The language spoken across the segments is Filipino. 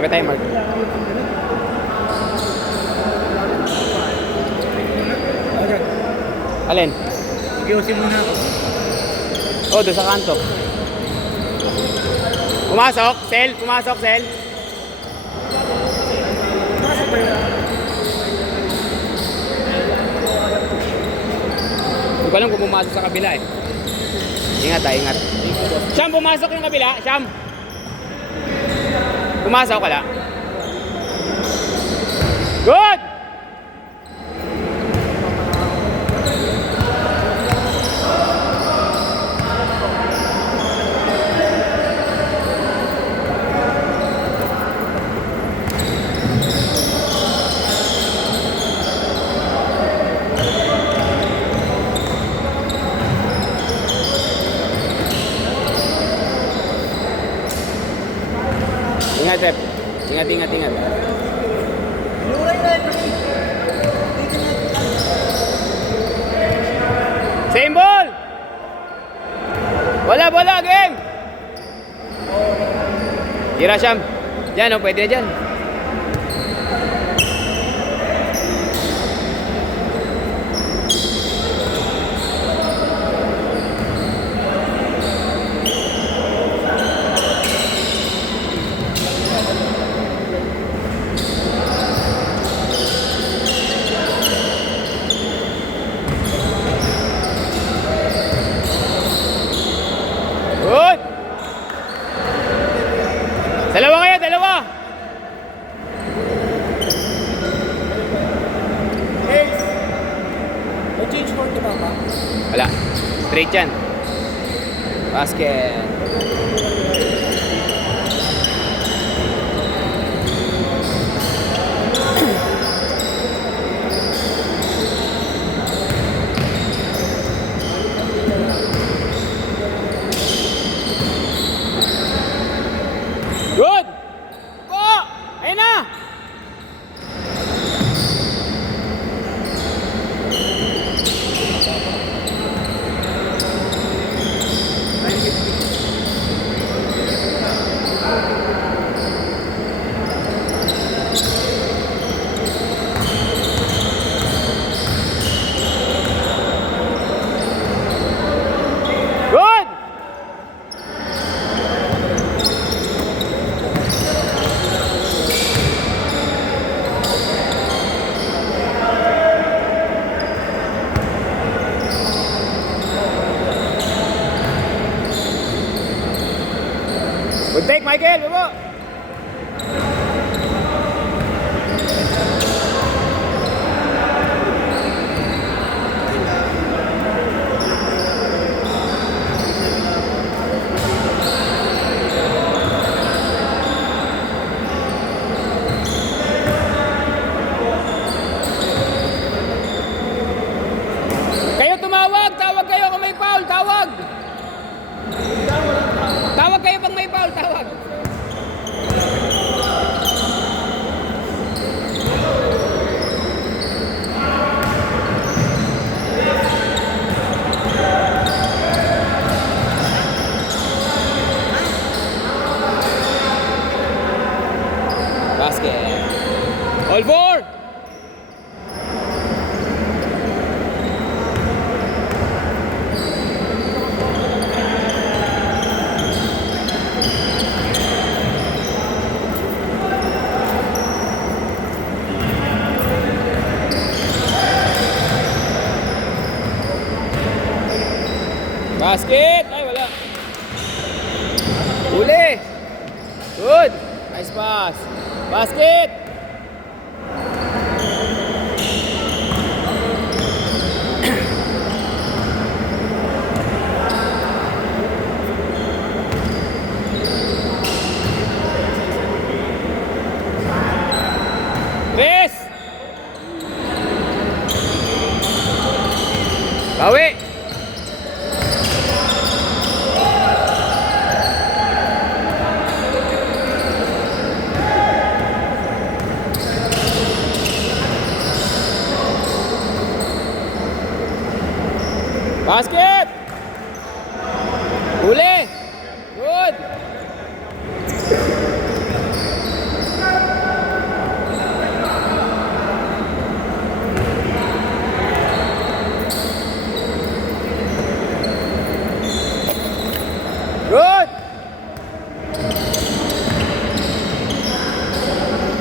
Sabi tayo, Mark. Alin? Ikiusin muna ako. Oh, doon sa kanto. Pumasok, Sel. Pumasok, Sel. Pumasok ba yun? Hindi ko alam kung pumasok sa kabila eh. Ingat ha, ingat. Siyam, pumasok yung kabila. Siyam. Pumasok ka lang. Good! Ingat, Rep. Ingat, ingat, ingat. Same ball! Wala, wala, game! Tira, Syam. Diyan, oh, pwede na dyan. Good! Dalawa kayo, dalawa! Ace! May change court ka ba? Wala. Straight yan. Basket. Good! Go! Ayun na! Good! Good take, Michael! Babo! Kayo tumawag! Tawag kayo kung may foul! Tawag! Tawag kayo pag may foul! Tawag! Basket! All four! Basket! Ay, wala. Uli! Good! Nice pass. Basket! Tres! Bawi!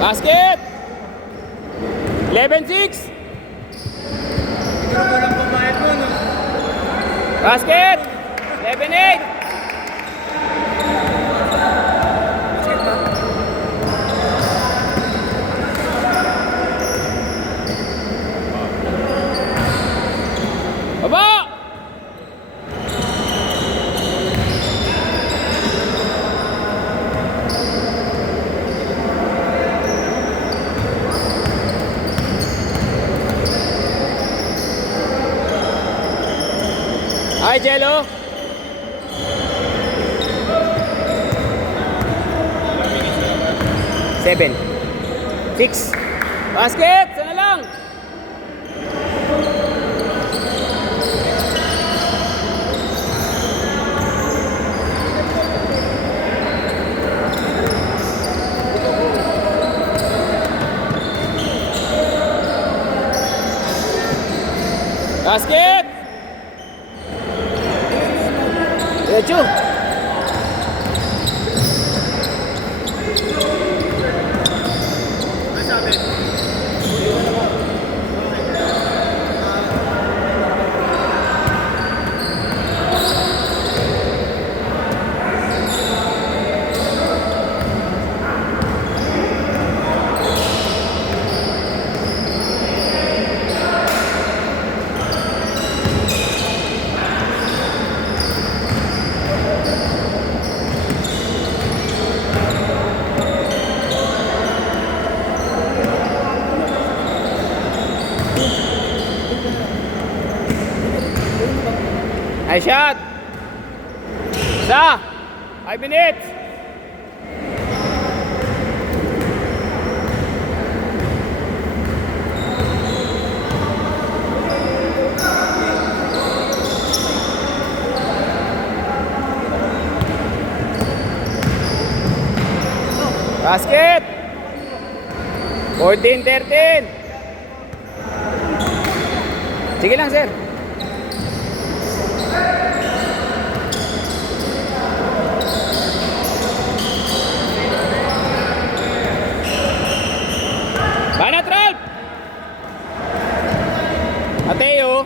Basket! 11-6! Ikaw mo lang pambayad mo, no? Basket! 11-8! Check ba? Baba! Hi, Jello. Seven. 6. Basket! Sana lang! Basket! Diretso! Ano sabi? Nice shot! Isa! 5 minutes! Basket! 14-13! Sige lang, sir. Banat, Ralph! Mateo!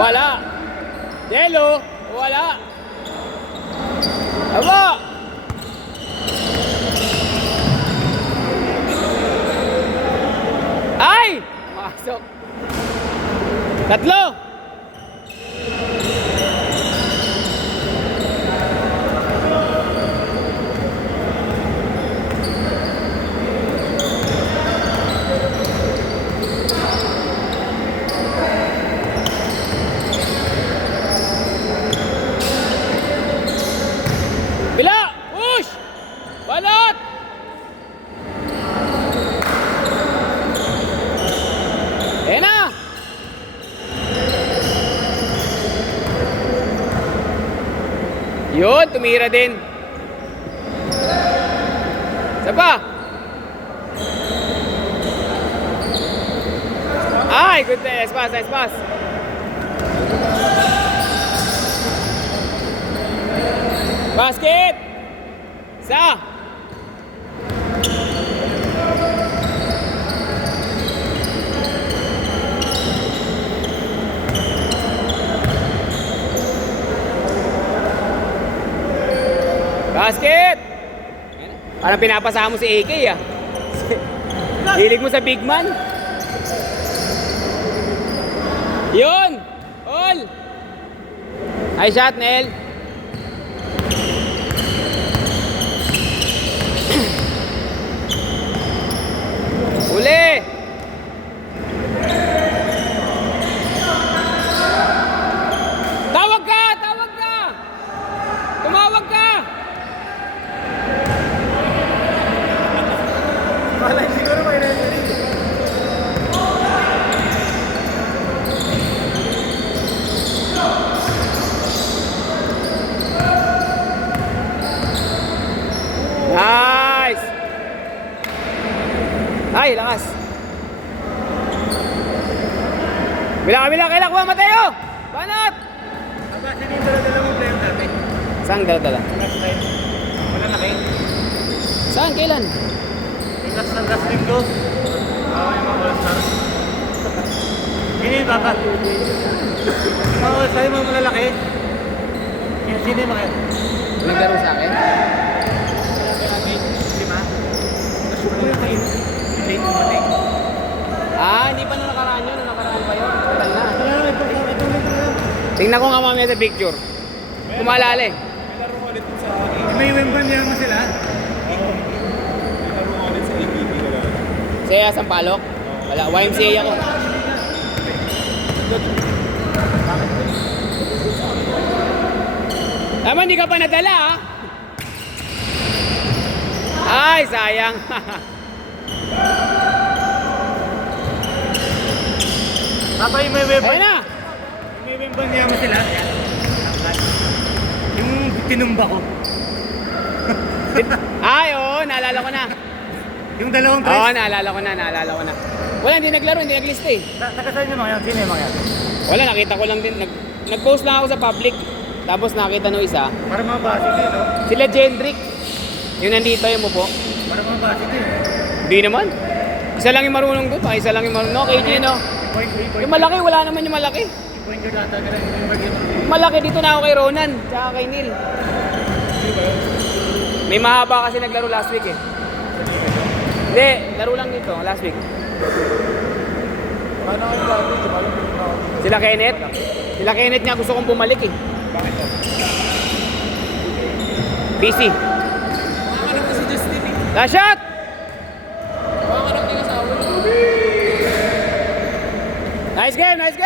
Wala! Jello! Wala! Aba! Ay! Masok! Tatlo! Bila! Push! Balot! Ayan na! Yun, tumira din. Isa pa. Ay, good nice pass, nice pass. Basket! Isa! Basket! Parang pinapasa mo si AK ah. Hilig mo sa big man. Yun! All! High shot, Nel. Uli! Tawag ka! Tawag ka! Tumawag ka! Malay siguro may referee. Nice! Ay, lakas. Bila, kailan kuha, Mateo! Banat! Aba, sino yung dala-dala mong player natin? Saan dala-dala? Last night. Wala na kayo. Saan? Kailan? Eh, Last na last linggo. Yung mga all-star. Sino yung baka? Mga all-star yung mga malalaki. Sino yung mga? Naglaro sa akin? Lima? Ano yung kain? Late dumating. Hindi pa nung nakaraan yun. Nung nakaraan pa yun. Tagal na. Ito lang. Tingnan ko nga mamaya sa picture. Kumalala eh. May wemban niya mo sila? Saya Sampalok? Wala. YMCA ako. Naman, hindi ka pa nadala ah. Ay, sayang. Tatay, may wemban. Ayun na. May wemban niya mo sila? Yung tinumba ko. Ay, oo. Naalala ko na. Yung dalawang Oo, dress. naalala ko na. Wala, hindi naglaro, hindi naglista eh. Taga-saan yung mga yan? Sino yung mga yan? Wala, nakita ko lang din. Nag-post lang ako sa public. Tapos nakita nung isa. Para mga basic din, no? Sila Jendrick. Yung nandito yung upo. Para mga basic din. Hindi naman. Isa lang yung marunong doon. Isa lang yung marunong. No, KJ, no? Yung malaki, wala naman yung malaki. Point guard ata, ganun yung margin. Yung malaki, dito na ako kay Ronan. Tsaka kay Neil. May mahaba kasi naglaro last week eh. Hindi, laro lang dito last week. Paano ang bago? Sila Kenneth. Sila Kenneth niya gusto kong bumalik eh. Bakit to? PC. Makakanap ko si Justin eh. Last shot! Makakanap niya sa awan. Nice game, nice game!